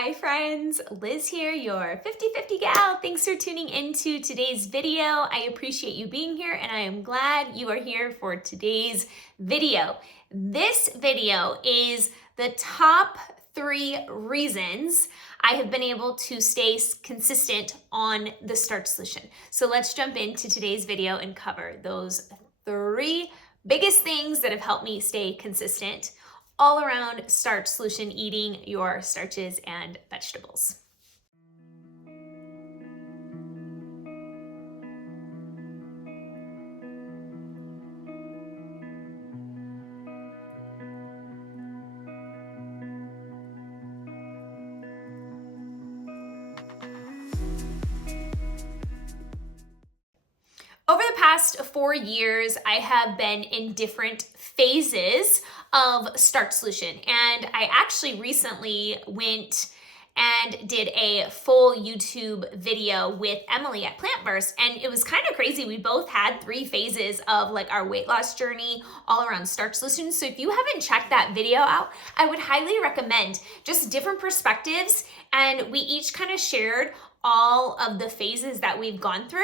Hi friends, Liz here, your 50/50 gal. Thanks for tuning into today's video. I appreciate you being here and I am glad you are here for today's video. This video is the top 3 reasons I have been able to stay consistent on the Starch Solution. So let's jump into today's video and cover those 3 biggest things that have helped me stay consistent all around Starch Solution, eating your starches and vegetables. Over the past 4 years, I have been in different phases of Starch Solution, and I actually recently went and did a full YouTube video with Emily at Plantverse, and it was kind of crazy. We both had 3 phases of like our weight loss journey all around Starch Solution. So if you haven't checked that video out, I would highly recommend. Just different perspectives, and we each kind of shared all of the phases that we've gone through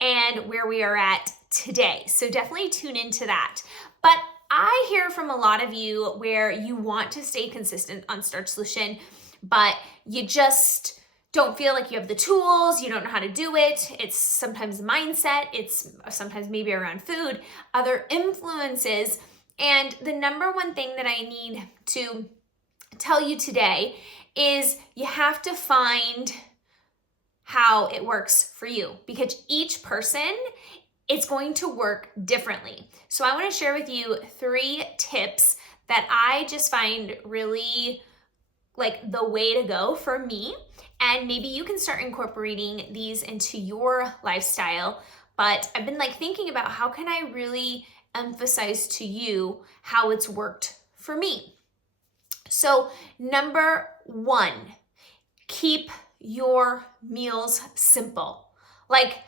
and where we are at today. So definitely tune into that. But I hear from a lot of you where you want to stay consistent on Starch Solution, but you just don't feel like you have the tools, you don't know how to do it. It's sometimes mindset, it's sometimes maybe around food, other influences. And the number one thing that I need to tell you today is you have to find how it works for you, because each person, it's going to work differently. So I want to share with you 3 tips that I just find really like the way to go for me. And maybe you can start incorporating these into your lifestyle. But I've been like thinking about how can I really emphasize to you how it's worked for me. So number 1, keep your meals simple. Like,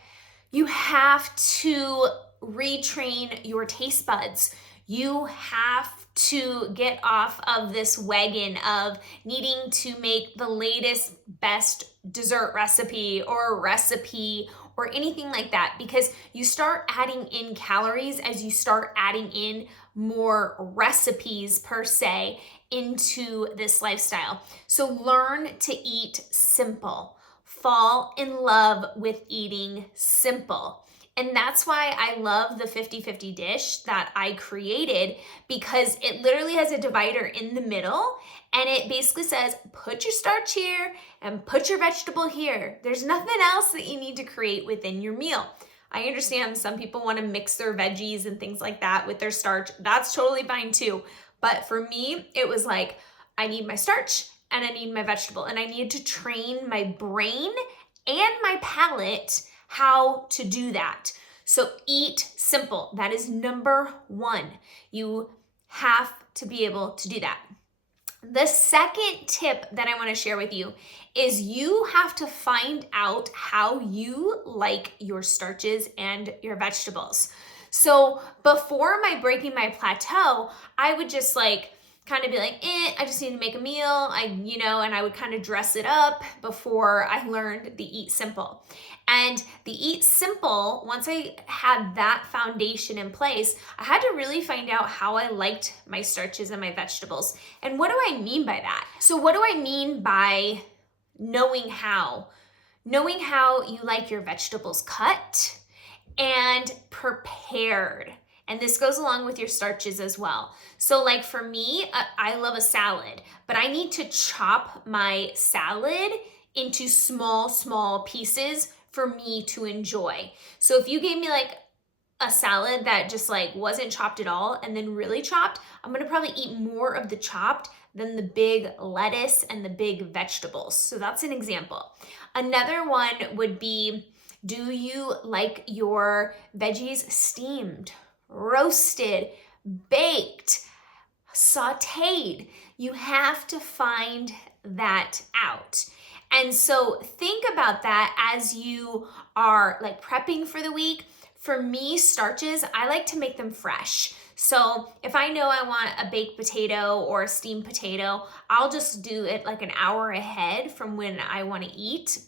you have to retrain your taste buds. You have to get off of this wagon of needing to make the latest, best dessert recipe or anything like that, because you start adding in calories as you start adding in more recipes per se into this lifestyle. So learn to eat simple. Fall in love with eating simple. And that's why I love the 50/50 dish that I created, because it literally has a divider in the middle and it basically says, put your starch here and put your vegetable here. There's nothing else that you need to create within your meal. I understand some people want to mix their veggies and things like that with their starch. That's totally fine too. But for me, it was like, I need my starch and I need my vegetable, and I need to train my brain and my palate how to do that. So eat simple. That is number 1. You have to be able to do that. The second tip that I want to share with you is you have to find out how you like your starches and your vegetables. So before my breaking my plateau, I would just like kind of be like, I just need to make a meal. And I would kind of dress it up before I learned the eat simple. And the eat simple, once I had that foundation in place, I had to really find out how I liked my starches and my vegetables. And what do I mean by that? So what do I mean by knowing how? Knowing how you like your vegetables cut and prepared. And this goes along with your starches as well. So like for me, I love a salad, but I need to chop my salad into small pieces for me to enjoy. So if you gave me like a salad that just like wasn't chopped at all and then really chopped, I'm gonna probably eat more of the chopped than the big lettuce and the big vegetables. So that's an example. Another one would be, do you like your veggies steamed, roasted, baked, sauteed? You have to find that out. And so think about that as you are like prepping for the week. For me, starches, I like to make them fresh. So if I know I want a baked potato or a steamed potato, I'll just do it like an hour ahead from when I want to eat.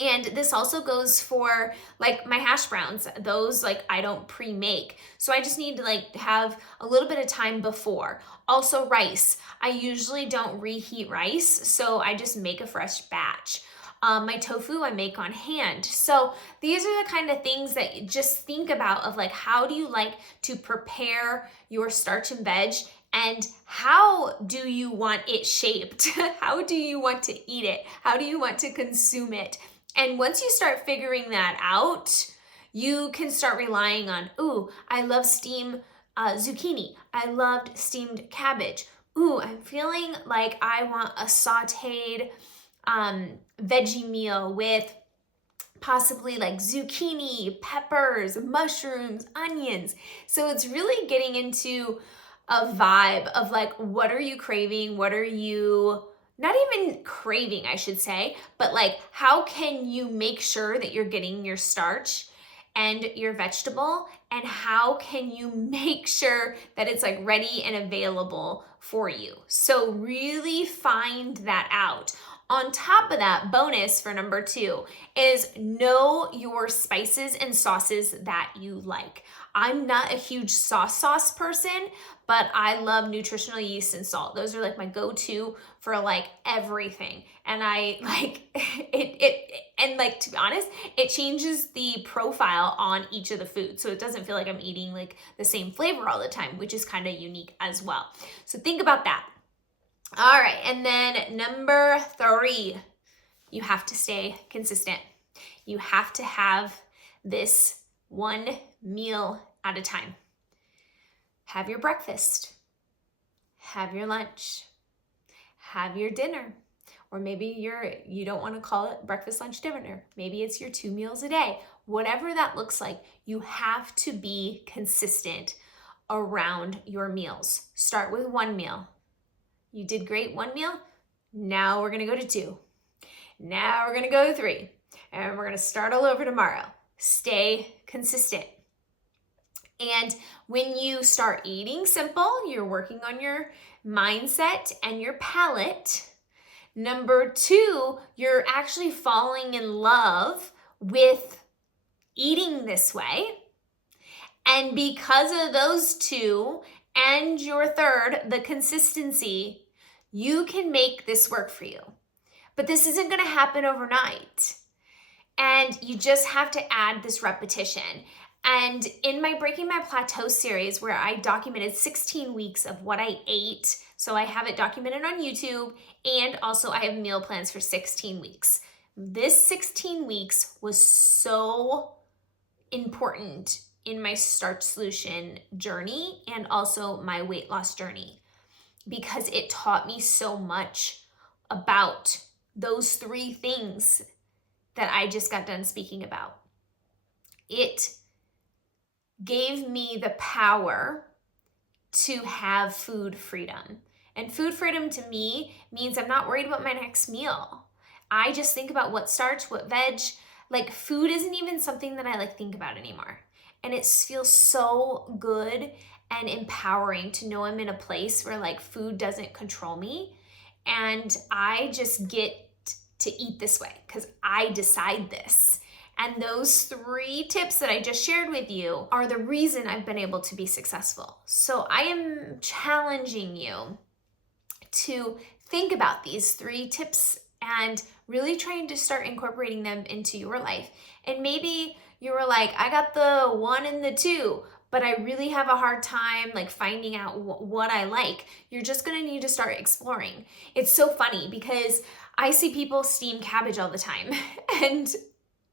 And this also goes for like my hash browns. Those like I don't pre-make. So I just need to like have a little bit of time before. Also rice. I usually don't reheat rice, so I just make a fresh batch. My tofu I make on hand. So these are the kind of things that you just think about of like, how do you like to prepare your starch and veg, and how do you want it shaped? How do you want to eat it? How do you want to consume it? And once you start figuring that out, you can start relying on, ooh, I love steamed zucchini. I loved steamed cabbage. Ooh, I'm feeling like I want a sauteed veggie meal with possibly like zucchini, peppers, mushrooms, onions. So it's really getting into a vibe of like, what are you craving? What are you not even craving, I should say, but like, how can you make sure that you're getting your starch and your vegetable? And how can you make sure that it's like ready and available for you? So really find that out. On top of that, bonus for number 2 is know your spices and sauces that you like. I'm not a huge sauce person, but I love nutritional yeast and salt. Those are like my go-to for like everything. And I like it and like, to be honest, it changes the profile on each of the foods. So it doesn't feel like I'm eating like the same flavor all the time, which is kind of unique as well. So think about that. All right, and then number 3, you have to stay consistent. You have to have this one meal at a time. Have your breakfast, have your lunch, have your dinner, or maybe you don't want to call it breakfast, lunch, dinner. Maybe it's your 2 meals a day. Whatever that looks like, you have to be consistent around your meals. Start with 1 meal. You did great 1 meal. Now we're going to go to 2. Now we're going to go to 3. And we're going to start all over tomorrow. Stay consistent. And when you start eating simple, you're working on your mindset and your palate. Number 2, you're actually falling in love with eating this way. And because of those 2, and your 3rd, the consistency, you can make this work for you. But this isn't going to happen overnight. And you just have to add this repetition. And in my Breaking My Plateau series, where I documented 16 weeks of what I ate, so I have it documented on YouTube, and also I have meal plans for 16 weeks. This 16 weeks was so important in my Starch Solution journey and also my weight loss journey, because it taught me so much about those 3 things that I just got done speaking about. It gave me the power to have food freedom. And food freedom to me means I'm not worried about my next meal. I just think about what starch, what veg. Like, food isn't even something that I like think about anymore. And it feels so good and empowering to know I'm in a place where like food doesn't control me, and I just get to eat this way because I decide this. And those 3 tips that I just shared with you are the reason I've been able to be successful. So I am challenging you to think about these 3 tips and really trying to start incorporating them into your life. And maybe you were like, I got the 1 and the 2, but I really have a hard time like finding out what I like. You're just gonna need to start exploring. It's so funny because I see people steam cabbage all the time. And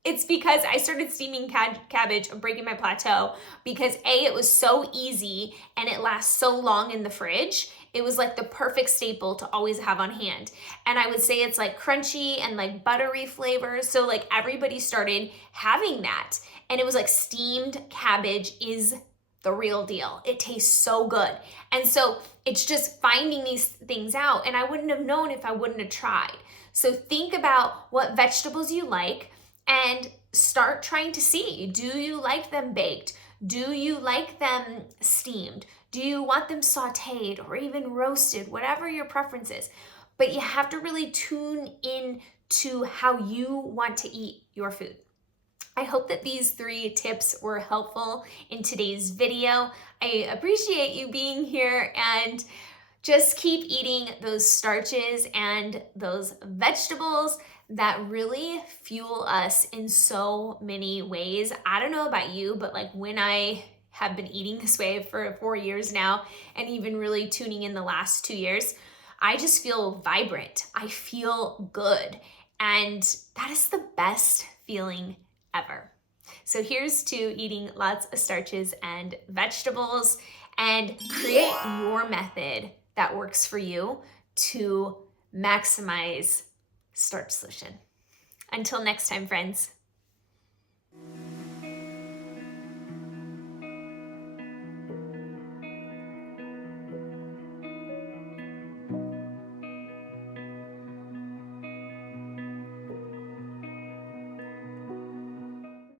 it's because I started steaming cabbage and Breaking My Plateau because A, it was so easy and it lasts so long in the fridge. It was like the perfect staple to always have on hand. And I would say it's like crunchy and like buttery flavors. So like everybody started having that. And it was like steamed cabbage is the real deal. It tastes so good. And so it's just finding these things out. And I wouldn't have known if I wouldn't have tried. So think about what vegetables you like and start trying to see, do you like them baked? Do you like them steamed? Do you want them sauteed or even roasted, whatever your preference is? But you have to really tune in to how you want to eat your food. I hope that these 3 tips were helpful in today's video. I appreciate you being here, and just keep eating those starches and those vegetables that really fuel us in so many ways. I don't know about you, but like when I have been eating this way for 4 years now, and even really tuning in the last 2 years, I just feel vibrant. I feel good. And that is the best feeling ever. So here's to eating lots of starches and vegetables, and create your method that works for you to maximize starch solution. Until next time, friends.